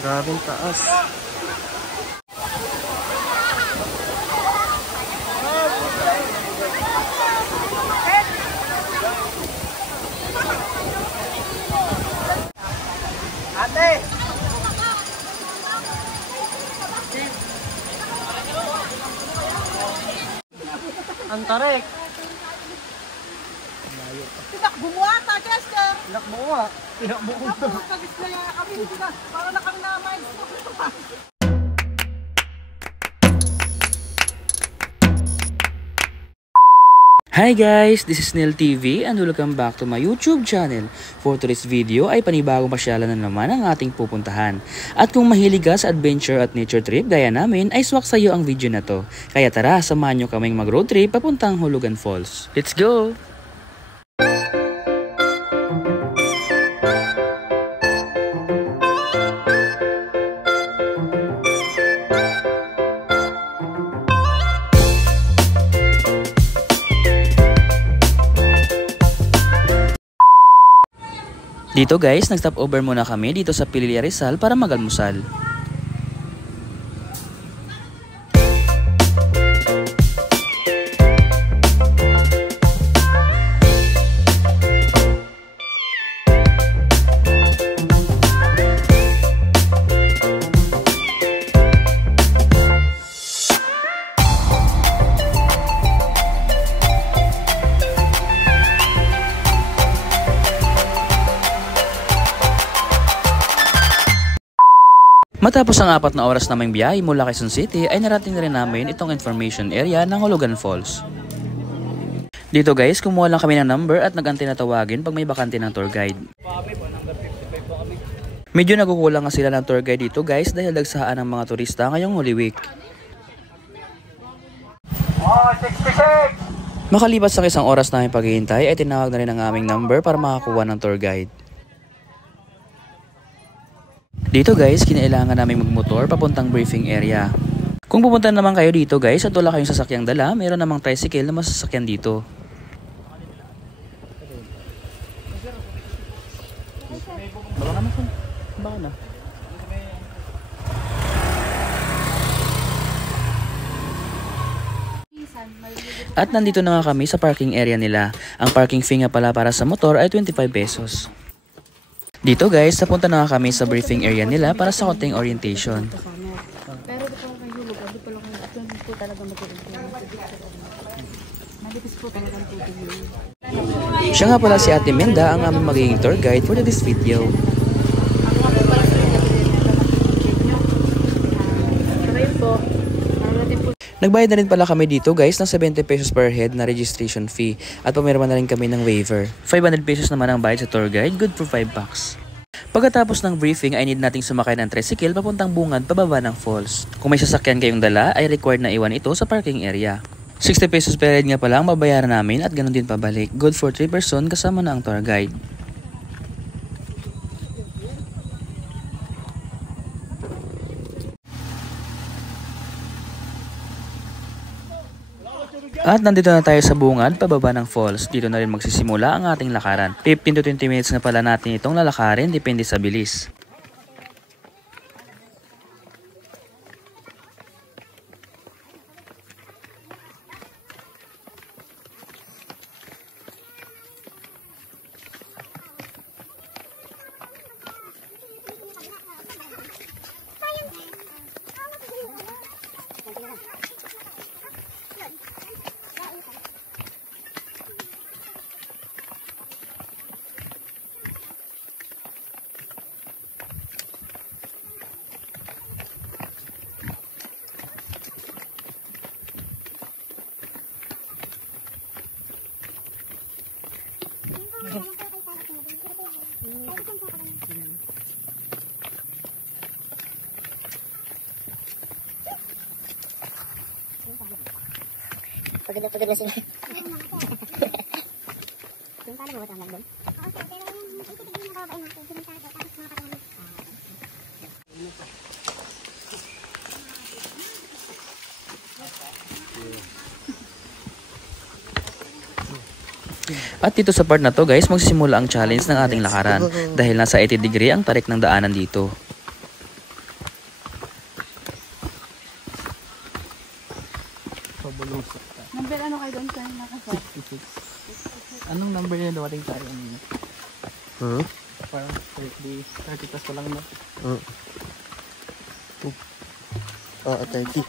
Grabing taas. Ate! Ang tarik. Tinakbo mo ata, Chester! Tinakbo ko nga. Tinakbo ko ito. Kagis na yan kami, para na kami naman. Hi guys, this is Neil TV and welcome back to my YouTube channel. For today's video ay panibagong pasyalan na naman ang ating pupuntahan. At kung mahilig ka sa adventure at nature trip gaya namin ay swak sa iyo ang video na to. Kaya tara, samahan nyo kaming mag road trip papuntang Hulugan Falls. Let's go! Dito guys, nag-stop over muna kami dito sa Pililla Rizal para mag-almusal. Matapos ang 4 na oras naming biyahe mula Quezon City ay narating na rin namin itong information area ng Hulugan Falls. Dito guys, kumuha lang kami ng number at nag-antay na tawagin pag may bakante ng tour guide. Medyo nagukulang nga sila ng tour guide dito guys dahil dagsaan ng mga turista ngayong Holy Week. Makalipas ang 1 oras namin paghihintay ay tinawag na rin ang aming number para makakuha ng tour guide. Dito guys, kinailangan namin magmotor papuntang briefing area. Kung pupunta naman kayo dito guys at wala kayong sasakyang dala, mayroon namang tricycle na masasakyan dito. At nandito na nga kami sa parking area nila. Ang parking fee nga pala para sa motor ay 25 pesos. Dito guys, napunta na kami sa briefing area nila para sa konting orientation. Pero di pa kayo lugar, di pa lang ito po talaga Malipis po talaga ang tubig. Siya nga pala si Ate Minda ang aming magiging tour guide for this video. Nagbayad na rin pala kami dito guys ng 70 pesos per head na registration fee at pumirma na rin kami ng waiver. 500 pesos naman ang bayad sa tour guide, good for 5 packs. Pagkatapos ng briefing ay need nating sumakay ng tricycle papuntang bungad pababa ng falls. Kung may sasakyan kayong dala ay required na iwan ito sa parking area. 60 pesos per head nga pala ang mabayaran namin at ganun din pabalik, good for 3 person kasama na ang tour guide. At nandito na tayo sa bungad, pababa ng falls. Dito na rin magsisimula ang ating lakaran. 15 to 20 minutes na pala natin itong lalakarin, depende sa bilis. Pagod na sila. Yung paano mo tama doon? At dito sa part na to guys, magsisimula ang challenge ng ating lakaran dahil nasa 80 degree ang tarik ng daanan dito. Anong number niya dumating tayo? Hmm? Parang 30 plus pa lang na. Oo, 30.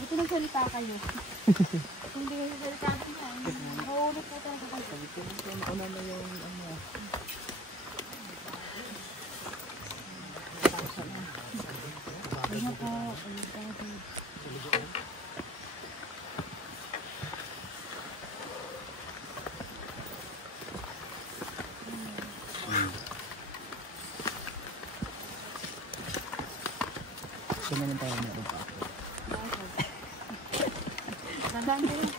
Dito nagsalita kayo. Kung di kayo salita niya, mahulog po talaga kayo. Sabi ko, nauna na yung ano. Ano po, Ito naman tayo meron pa. Nandaan ko yun.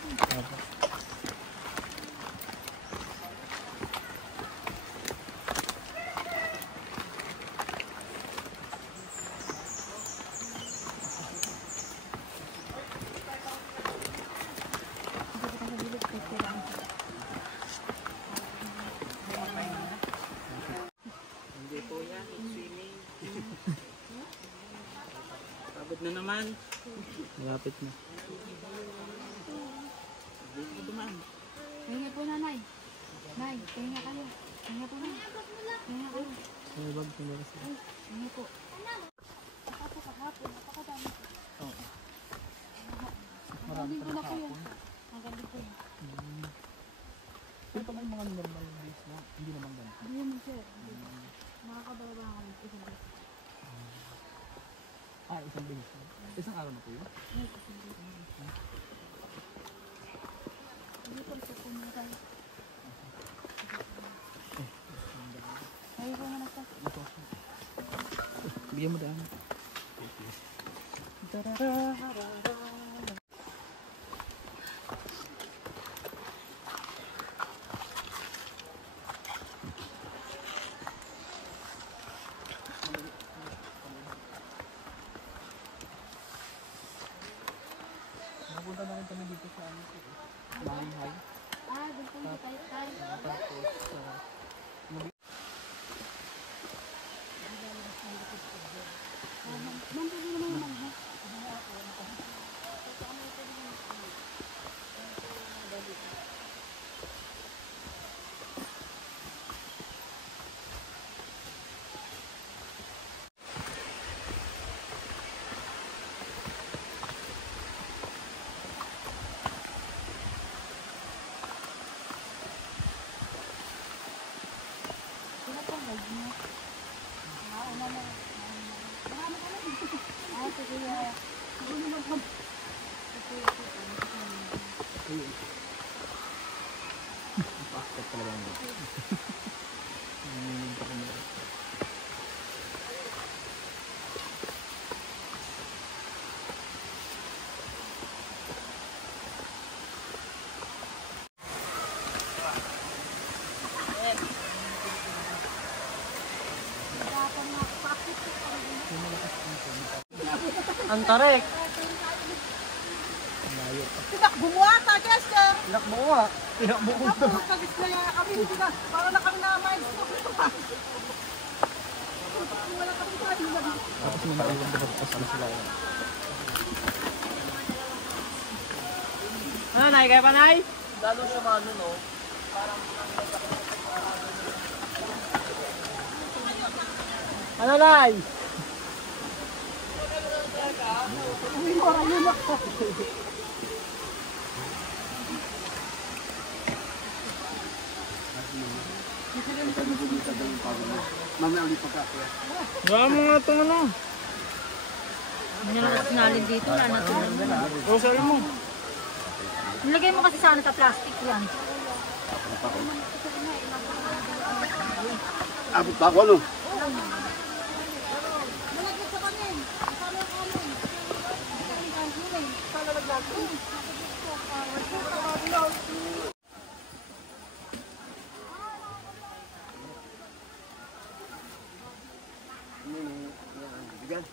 Hindi po yan, swimming. Pagod na naman. Malapit na. Hindi ko dumaan. Pahinga po nanay. Nay, pahinga kayo. Pahinga po nay. Pahinga kayo. May bag ko na kasi. Pahinga po. Saka po kahapon, napakadami po. Oo. Hanggang din po na po yun. Hanggang din po yun. Pero pag may mga normal days na, hindi naman ganun. Hindi naman sir. Makakababa kami. Isang beses. Isang days na. Isang araw na po yun? Ay, isang beses. Hindi po ito po muna tayo. Ayaw ko na nagpas. Bigyan mo daan. Napunta na rin kami dito sa ano po. Mahing high. Doon po hindi tayo tayo. Tapos, Nandun naman naman ha. Sino pong guide mo? Una na. Marami ka lang. Sige. Sige naman po. pakit talaga mo. Nanginginta ko na. Ang tarik. Tinakbo mo ata, Chester. Tinakbo ko nga. Tinakbo ko ito. Tapos kagis na yan kami. Para na kami na-mind. Wala kami tayo. Tapos may naiwan ko pa sila sila. Ano, Nay? Kaya pa, Nay? Lalo siya mano, no? Ano, Nay? Hindi ko alam yun ako. Gawa mo nga ito ano. Hindi na lang sinalin dito. Wala na ito. O, sabi mo. Nilagay mo kasi sa ano sa plastic yan. Abot pa ako, no? Malagyan sa kanin. Kasama yung kanin. Bigan.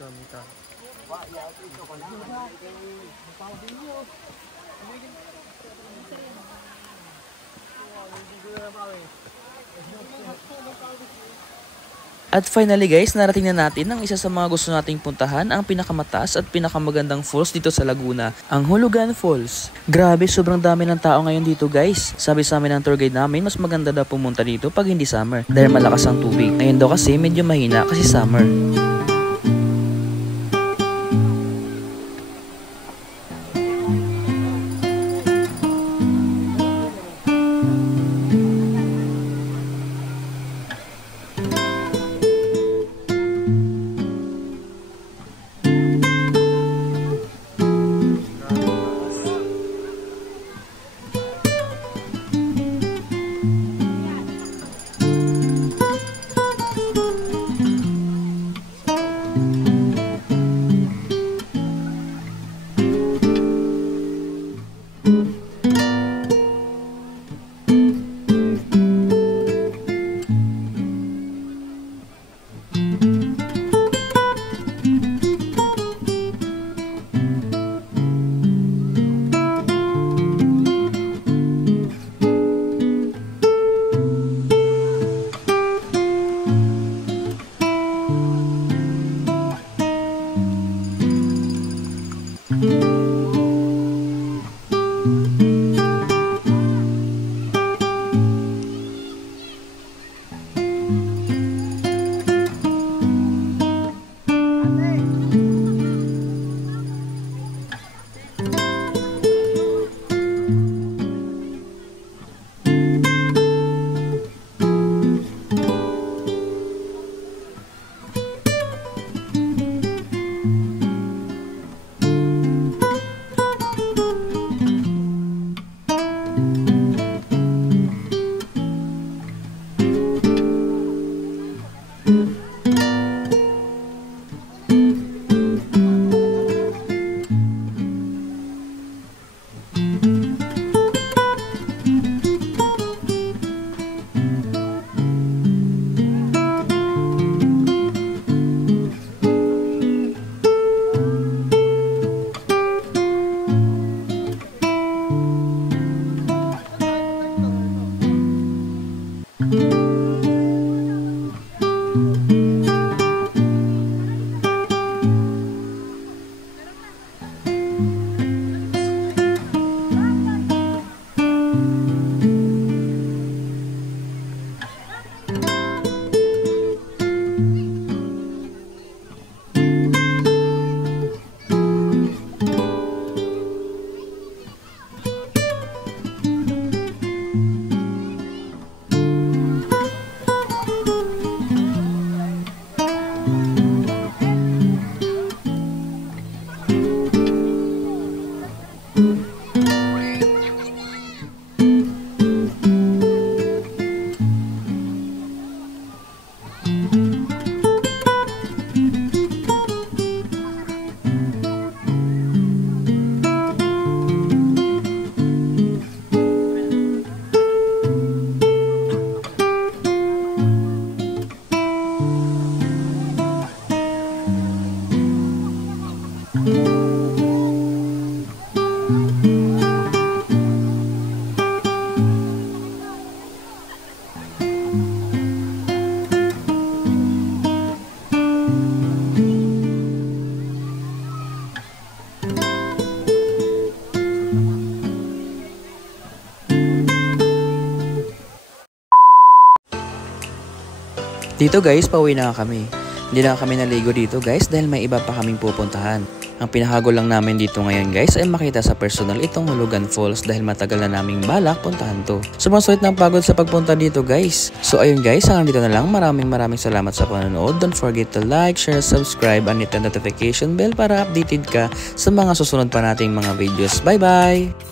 Dami ka. At finally guys, narating na natin ang isa sa mga gusto nating puntahan, ang pinakamataas at pinakamagandang falls dito sa Laguna, ang Hulugan Falls. Grabe, sobrang dami ng tao ngayon dito guys. Sabi sa amin ng tour guide namin, mas maganda daw pumunta dito pag hindi summer dahil malakas ang tubig. Ngayon daw kasi medyo mahina kasi summer. Dito guys, pauwi na kami. Hindi na kami naligo dito guys dahil may iba pa kaming pupuntahan. Ang pinahagol lang namin dito ngayon guys ay makita sa personal itong Hulugan Falls dahil matagal na naming balak puntahan to. Sobrang sulit ng pagod sa pagpunta dito guys. So ayun guys, hanggang dito na lang. Maraming salamat sa panonood. Don't forget to like, share, subscribe, and hit the notification bell para updated ka sa mga susunod pa nating mga videos. Bye bye!